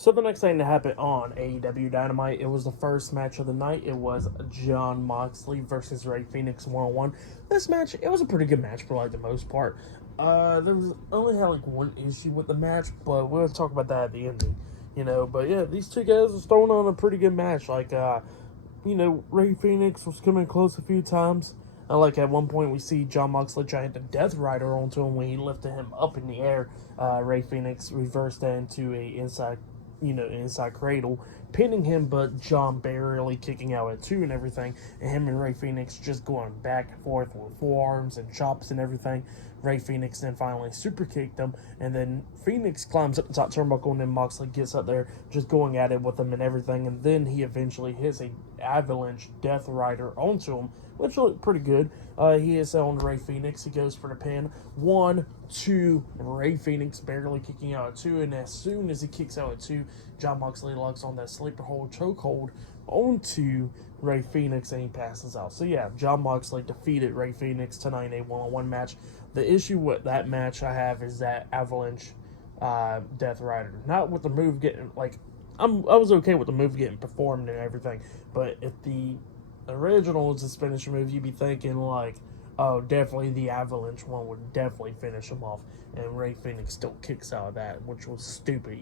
So the next thing to happen on AEW Dynamite, it was the first match of the night. It was Jon Moxley versus Rey Fenix 1-on-1. This match, it was a pretty good match for like the most part. There was only had like one issue with the match, but we'll talk about that at the ending, But yeah, these two guys was throwing on a pretty good match. Rey Fenix was coming close a few times. Like at one point, we see Jon Moxley trying to Death Rider onto him when he lifted him up in the air. Rey Fenix reversed that into a inside cradle, pinning him, but John barely kicking out at two and everything, and him and Rey Fenix just going back and forth with forearms and chops and everything. Rey Fenix then finally super kicked him, and then Fenix climbs up the top turnbuckle, and then Moxley gets up there just going at it with him and everything, and then he eventually hits a avalanche Death Rider onto him, which looked pretty good. He hits on Rey Fenix. He goes for the pin. 1, 2. Rey Fenix barely kicking out at two, and as soon as he kicks out at two, Jon Moxley locks on that sleeper hold chokehold onto Rey Fenix, and he passes out. So yeah, Jon Moxley defeated Rey Fenix tonight in a one-on-one match. The issue with that match I have is that avalanche Death Rider. Not with the move getting I was okay with the move getting performed and everything, but if the original is his finisher move, you'd be thinking oh, definitely the avalanche one would definitely finish him off, and Rey Fenix still kicks out of that, which was stupid.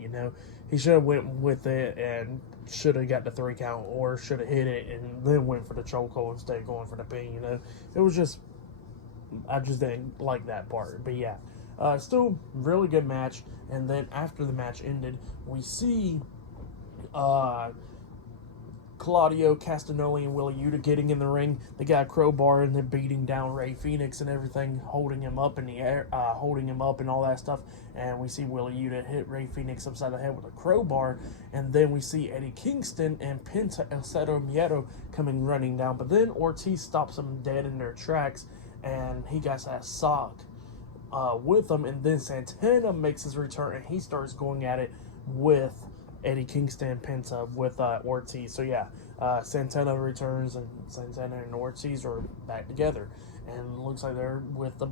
He should have went with it and should have got the 3 count, or should have hit it and then went for the chokehold instead of going for the pin. It was just, I just didn't like that part. But yeah, still really good match. And then after the match ended, we see Claudio Castagnoli and Wheeler Yuta getting in the ring. They got a crowbar and they're beating down Rey Fenix and everything, holding him up in the air, holding him up and all that stuff. And we see Wheeler Yuta hit Rey Fenix upside the head with a crowbar. And then we see Eddie Kingston and Penta El Zero Miedo coming running down. But then Ortiz stops them dead in their tracks, and he got that sock with them. And then Santana makes his return, and he starts going at it with Eddie Kingston and Penta with Ortiz. So yeah, Santana returns, and Santana and Ortiz are back together, and it looks like they're with the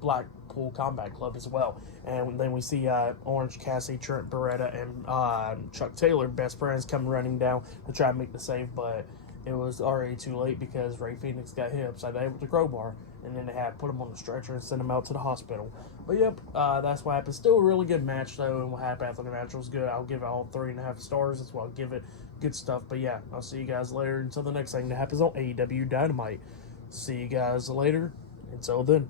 Blackpool Combat Club as well. And then we see Orange Cassidy, Trent Beretta, and Chuck Taylor, best friends, come running down to try and make the save, but it was already too late because Rey Fenix got hit upside the head with the crowbar, and then they had to put him on the stretcher and send him out to the hospital. But yep, that's what happened. Still a really good match, though, and what happened after the match was good. I'll give it all 3.5 stars. That's what I'll give it. Good stuff. But yeah, I'll see you guys later until the next thing that happens on AEW Dynamite. See you guys later. Until then.